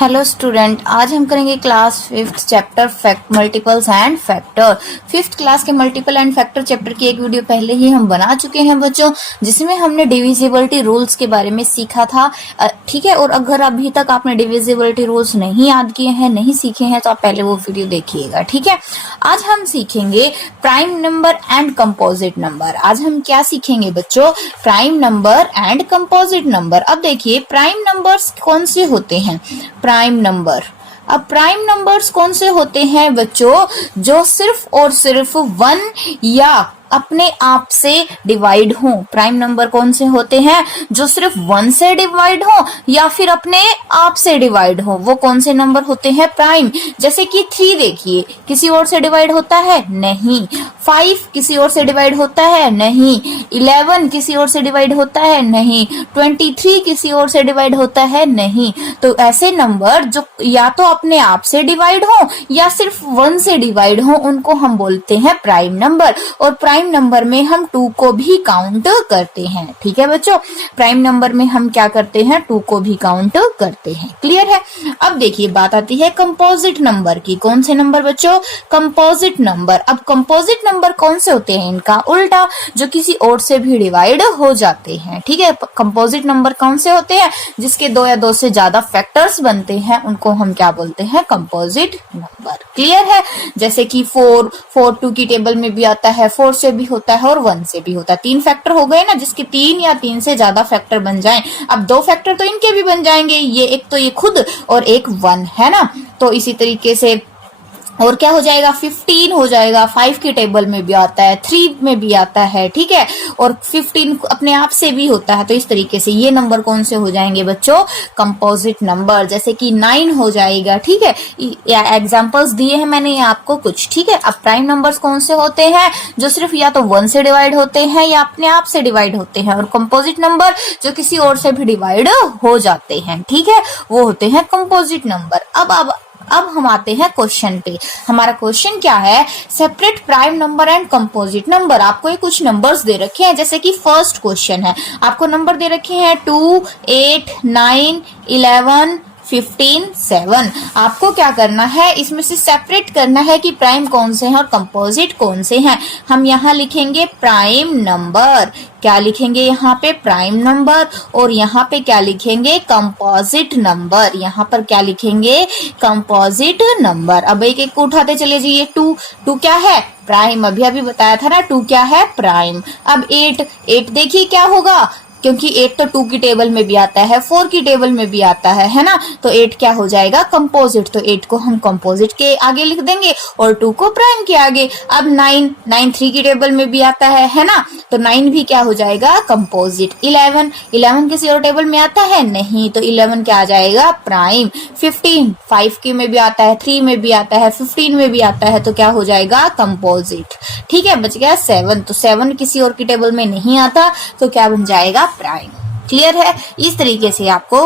Hello student, आज हम करेंगे class 5th chapter fact multiples and factor. 5th class के मल्टीपल एंड फैक्टर चैप्टर की एक वीडियो पहले ही हम बना चुके हैं बच्चों, जिसमें हमने डिविजिबिलिटी रूल्स के बारे में सीखा था। ठीक है, और अगर अभी तक आपने डिविजिबिलिटी रूल्स नहीं याद किए हैं, नहीं सीखे हैं, तो आप पहले वो वीडियो देखिएगा। ठीक है, आज हम सीखेंगे prime number and composite number. आज हम क्या सीखेंगे बच्चों? Prime number and composite number. अब देखिए, प्राइम नंबर्स कौन से होते हैं? Prime number. अब प्राइम नंबर्स कौन से होते हैं बच्चों? जो सिर्फ और सिर्फ 1 या अपने आप से डिवाइड हो। प्राइम नंबर कौन से होते हैं? जो सिर्फ 1 से डिवाइड हो या फिर अपने आप से डिवाइड हो, वो कौन से नंबर होते हैं? प्राइम। जैसे कि 3 देखिए, किसी और से डिवाइड होता है? नहीं। 5 किसी और से डिवाइड होता है? नहीं। 11 किसी और से डिवाइड होता है? नहीं। 23 किसी और से डिवाइड होता है? नहीं। तो ऐसे नंबर जो या तो अपने आप से डिवाइड हो या सिर्फ 1 से डिवाइड हो, उनको हम बोलते हैं प्राइम नंबर। और प्राइम नंबर में हम 2 को भी काउंट करते हैं। ठीक है बच्चों, प्राइम नंबर में हम क्या करते हैं? 2 को भी काउंट करते हैं। क्लियर है? अब देखिए, बात आती है कंपोजिट नंबर की। कौन से नंबर बच्चों? Composite number. अब कंपोजिट नंबर कौन से होते हैं? इनका उल्टा, जो किसी और से भी डिवाइड हो जाते हैं। ठीक है, कंपोजिट नंबर कौन से होते हैं? जिसके 2 या 2 से ज्यादा फैक्टर्स बनते हैं, उनको हम क्या बोलते हैं? Composite number. क्लियर है? जैसे कि 4 2 की टेबल में भी आता है, 4 से भी होता है और 1 से भी होता है। 3 फैक्टर हो गए ना, जिसके 3 या 3 से ज्यादा फैक्टर बन जाएं। अब 2 फैक्टर तो इनके भी बन जाएंगे, ये एक तो ये खुद और एक 1 है ना। तो इसी तरीके से और क्या हो जाएगा? 15 हो जाएगा। 5 की टेबल में भी आता है, 3 में भी आता है। ठीक है, और 15 अपने आप से भी होता है। तो इस तरीके से ये नंबर कौन से हो जाएंगे बच्चों? Composite number. जैसे कि 9 हो जाएगा। ठीक है, एग्जांपल्स दिए हैं मैंने आपको कुछ। ठीक है, अब प्राइम नंबर्स कौन से होते हैं? जो सिर्फ या तो 1 से डिवाइड होते हैं या अपने आप से डिवाइड होते हैं। और कंपोजिट नंबर जो किसी और से भी डिवाइड हो जाते हैं। ठीक है, वो होते हैं कंपोजिट नंबर। अब हम आते हैं क्वेश्चन पे। हमारा क्वेश्चन क्या है? Separate prime number and composite number. आपको ये कुछ नंबर्स दे रखे हैं। जैसे कि फर्स्ट क्वेश्चन है, आपको नंबर दे रखे हैं 2 8 9 11 15 7। आपको क्या करना है? इसमें से सेपरेट करना है कि प्राइम कौन से हैं और कंपोजिट कौन से हैं। हम यहाँ लिखेंगे प्राइम नंबर। क्या लिखेंगे यहाँ पे? Prime number. और यहाँ पे क्या लिखेंगे? Composite number. यहाँ पर क्या लिखेंगे? Composite number. अब एक एक को उठाते चले जाइए। 2 क्या है? प्राइम। अभी बताया था ना, 2 क्या है? प्राइम। अब 8 देखिए क्या होगा, क्योंकि 8 तो 2 की टेबल में भी आता है, 4 की टेबल में भी आता है ना। तो 8 क्या हो जाएगा? कंपोजिट। तो 8 को हम कंपोजिट के आगे लिख देंगे और 2 को प्राइम के आगे। अब 9 3 की टेबल में भी आता है ना। तो 9 भी क्या हो जाएगा? कंपोजिट। 11 किसी और टेबल में आता है? नहीं। तो 11 क्या आ जाएगा? प्राइम। 15 5 की में भी आता है, 3 में भी आता है, 15 में भी आता है। तो क्या हो जाएगा? कंपोजिट। ठीक है, बच गया 7। तो 7 किसी और की टेबल में नहीं आता, तो क्या बन जाएगा? प्राइम। क्लियर है? इस तरीके से आपको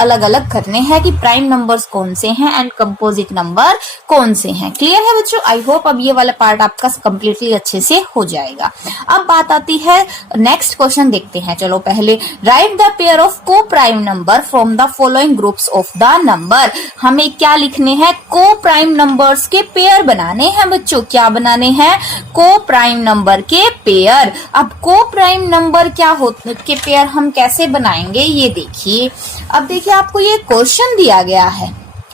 अलग अलग करने हैं कि प्राइम नंबर्स कौन से हैं एंड कंपोजिट नंबर कौन से हैं। क्लियर है बच्चों? आई होप अब ये वाला पार्ट आपका कंप्लीटली अच्छे से हो जाएगा। अब बात आती है, नेक्स्ट क्वेश्चन देखते हैं। चलो पहले, राइट द पेयर ऑफ को prime number from the following groups of the number. हमें क्या लिखने हैं? को प्राइम नंबर्स के पेयर बनाने हैं बच्चों। क्या बनाने हैं? को प्राइम नंबर के पेयर। अब को प्राइम नंबर क्या होते के पेयर हम कैसे बनाएंगे, ये देखिए। अब देखिए, आपको ये क्वेश्चन दिया गया है,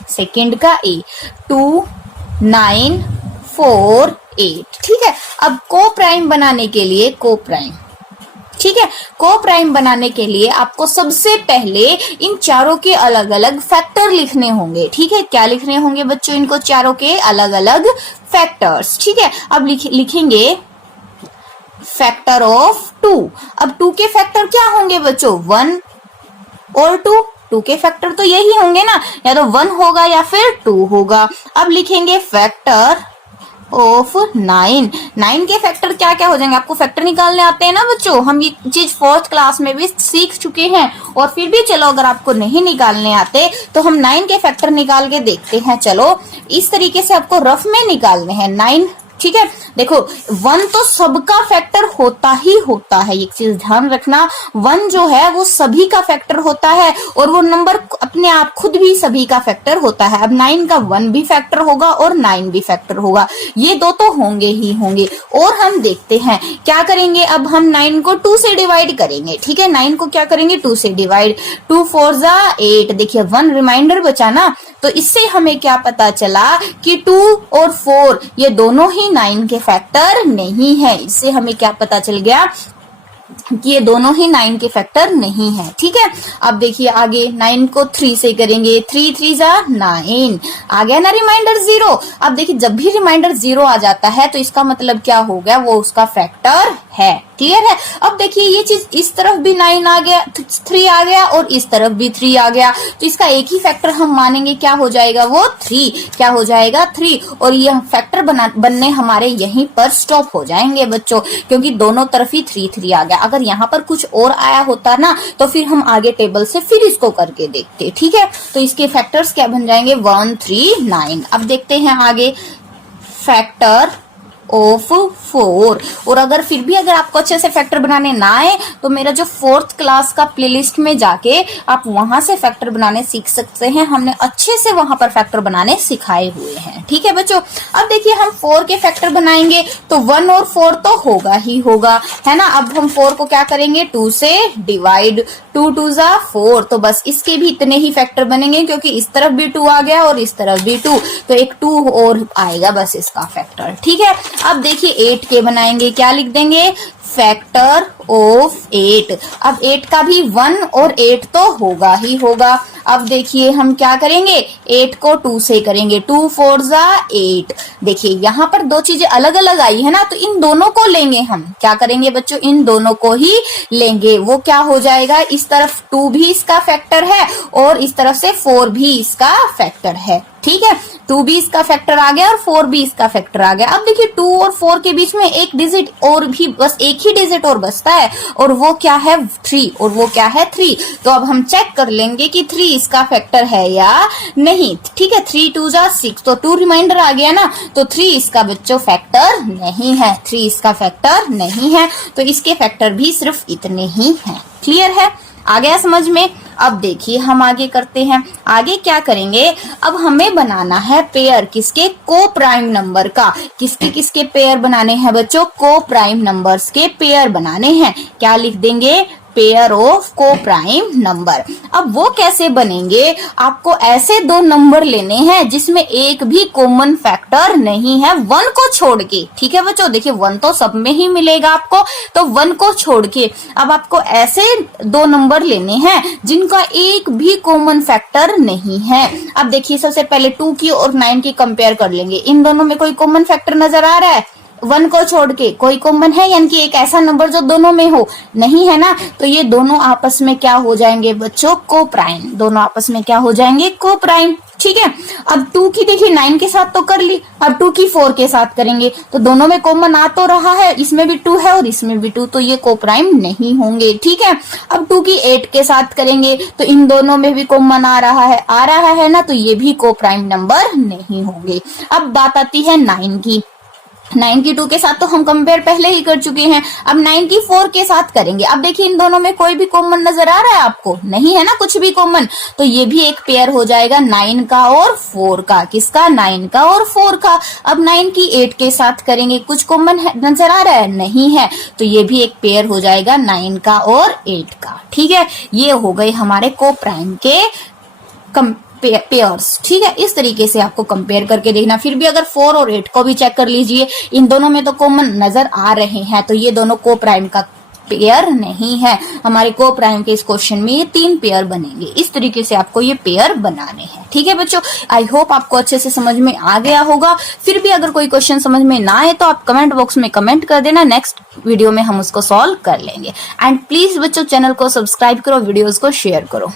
सेकंड का ए, 2 9 4 8। ठीक है, अब को प्राइम बनाने के लिए को प्राइम, ठीक है, को प्राइम बनाने के लिए आपको सबसे पहले इन चारों के अलग अलग फैक्टर लिखने होंगे। ठीक है, क्या लिखने होंगे बच्चों? इनको चारों के अलग अलग फैक्टर्स। ठीक है, अब लिखेंगे फैक्टर ऑफ 2। अब 2 के फैक्टर क्या होंगे बच्चों? 1 और 2 के फैक्टर तो यही होंगे ना, या तो 1 होगा या फिर 2 होगा। अब लिखेंगे फैक्टर ऑफ 9 के फैक्टर क्या क्या हो जाएंगे? आपको फैक्टर निकालने आते हैं ना बच्चों, हम ये चीज 4th क्लास में भी सीख चुके हैं। और फिर भी चलो, अगर आपको नहीं निकालने आते तो हम 9 के फैक्टर निकाल के देखते हैं। चलो, इस तरीके से आपको रफ में निकालने हैं। 9 ठीक है। देखो 1 तो सबका फैक्टर होता ही होता है, एक चीज ध्यान रखना, 1 जो है वो सभी का फैक्टर होता है और वो नंबर अपने आप खुद भी सभी का फैक्टर होता है। अब 9 का 1 भी फैक्टर होगा और 9 भी फैक्टर होगा, ये दो तो होंगे ही होंगे। और हम देखते हैं क्या करेंगे, अब हम 9 को 2 से डिवाइड करेंगे, ठीक है। 9 को क्या करेंगे, 2 से डिवाइड, 2 4 जा 8, देखिए 1 रिमाइंडर बचा ना, तो इससे हमें क्या पता चला कि 2 और 4 ये दोनों ही 9 के फैक्टर नहीं है। इससे हमें क्या पता चल गया कि ये दोनों ही 9 के फैक्टर नहीं है, ठीक है। अब देखिए आगे 9 को 3 से करेंगे, 3 3 जा 9, आ गया ना रिमाइंडर 0। अब देखिए जब भी रिमाइंडर 0 आ जाता है तो इसका मतलब क्या हो गया, वो उसका फैक्टर है, क्लियर है। अब देखिए ये चीज इस तरफ भी 9 आ गया, 3 आ गया और इस तरफ भी 3 आ गया, तो इसका एक ही फैक्टर हम मानेंगे, क्या हो जाएगा वो 3, क्या हो जाएगा 3। और ये फैक्टर बनने हमारे यहीं पर स्टॉप हो जाएंगे बच्चों, क्योंकि दोनों तरफ ही 3 3 आ गया। अगर यहाँ पर कुछ और आया होता ना तो फिर हम आगे टेबल से फिर इसको करके देखते, ठीक है। तो इसके फैक्टर्स क्या बन जाएंगे, 1 3 9। अब देखते हैं आगे फैक्टर ऑफ 4। और अगर फिर भी अगर आपको अच्छे से फैक्टर बनाने ना आए तो मेरा जो 4th क्लास का प्लेलिस्ट में जाके आप वहां से फैक्टर बनाने सीख सकते हैं, हमने अच्छे से वहां पर फैक्टर बनाने सिखाए हुए हैं, ठीक है बच्चों। अब देखिए हम 4 के फैक्टर बनाएंगे तो 1 और 4 तो होगा ही होगा, है ना। अब हम 4 को क्या करेंगे, 2 से डिवाइड, 2 2 जा 4, तो बस इसके भी इतने ही फैक्टर बनेंगे क्योंकि इस तरफ भी 2 आ गया और इस तरफ भी 2, तो एक 2 और आएगा बस इसका फैक्टर, ठीक है। अब देखिए 8 के बनाएंगे, क्या लिख देंगे, फैक्टर ऑफ 8। अब 8 का भी 1 और 8 तो होगा ही होगा। अब देखिए हम क्या करेंगे, 8 को 2 से करेंगे, 2 4 जा 8। देखिए यहाँ पर दो चीजें अलग अलग आई है ना, तो इन दोनों को लेंगे हम, क्या करेंगे बच्चों, इन दोनों को ही लेंगे। वो क्या हो जाएगा, इस तरफ 2 भी इसका फैक्टर है और इस तरफ से 4 भी इसका फैक्टर है, ठीक है। 2 भी इसका फैक्टर आ गया और 4 भी इसका फैक्टर आ गया। अब देखिए 2 और 4 के बीच में एक डिजिट और भी, बस एक ही डिजिट और बचता है और वो क्या है 3, और वो क्या है 3। तो अब हम चेक कर लेंगे कि 3 इसका फैक्टर है या नहीं, ठीक है। 3 2 जा 6, तो 2 रिमाइंडर आ गया ना, तो 3 इसका बच्चों फैक्टर नहीं है, 3 इसका फैक्टर नहीं है, तो इसके फैक्टर भी सिर्फ इतने ही हैं, क्लियर है, आ गया समझ में। अब देखिए हम आगे करते हैं, आगे क्या करेंगे, अब हमें बनाना है पेयर, किसके, को प्राइम नंबर का। किसके किसके पेयर बनाने हैं बच्चों, को प्राइम नंबर्स के पेयर बनाने हैं। क्या लिख देंगे, पेयर ऑफ को प्राइम नंबर। अब वो कैसे बनेंगे, आपको ऐसे दो नंबर लेने हैं जिसमें एक भी कॉमन फैक्टर नहीं है, 1 को छोड़ के, ठीक है बच्चों। देखिए 1 तो सब में ही मिलेगा आपको, तो 1 को छोड़ के अब आपको ऐसे दो नंबर लेने हैं जिनका एक भी कॉमन फैक्टर नहीं है। अब देखिए सबसे पहले 2 की और 9 की कंपेयर कर लेंगे, इन दोनों में कोई कॉमन फैक्टर नजर आ रहा है, 1 को छोड़ के कोई कॉमन है, यानी कि एक ऐसा नंबर जो दोनों में हो, नहीं है ना, तो ये दोनों आपस में क्या हो जाएंगे बच्चों, को प्राइम। दोनों आपस में क्या हो जाएंगे, को प्राइम, ठीक है। अब 2 की देखिए 9 के साथ तो कर ली, अब 2 की 4 के साथ करेंगे तो दोनों में कॉमन आ तो रहा है, इसमें भी 2 है और इसमें भी 2, तो ये को प्राइम नहीं होंगे, ठीक है। अब 2 की 8 के साथ करेंगे तो इन दोनों में भी कॉमन आ रहा है ना, तो ये भी को प्राइम नंबर नहीं होंगे। अब बात आती है 9 की, 9 की 2 के साथ तो हम कंपेयर पहले ही कर चुके हैं, अब 9 की 4 के साथ करेंगे। अब देखिए इन दोनों में कोई भी कॉमन नजर आ रहा है आपको, नहीं है ना कुछ भी कॉमन, तो ये भी एक पेयर हो जाएगा 9 का और 4 का। किसका, 9 का और 4 का। अब 9 की 8 के साथ करेंगे, कुछ कॉमन नजर आ रहा है, नहीं है, तो ये भी एक पेयर हो जाएगा 9 का और 8 का, ठीक है। ये हो गए हमारे को प्राइम के पेयर्स, ठीक है। इस तरीके से आपको कंपेयर करके देखना। फिर भी अगर 4 और 8 को भी चेक कर लीजिए, इन दोनों में तो कॉमन नजर आ रहे हैं, तो ये दोनों को प्राइम का पेयर नहीं है। हमारे को प्राइम के इस क्वेश्चन में ये 3 पेयर बनेंगे। इस तरीके से आपको ये पेयर बनाने हैं, ठीक है बच्चों। आई होप आपको अच्छे से समझ में आ गया होगा। फिर भी अगर कोई क्वेश्चन समझ में ना आए तो आप कमेंट बॉक्स में कमेंट कर देना, नेक्स्ट वीडियो में हम उसको सॉल्व कर लेंगे। एंड प्लीज बच्चों चैनल को सब्सक्राइब करो, वीडियोज को शेयर करो।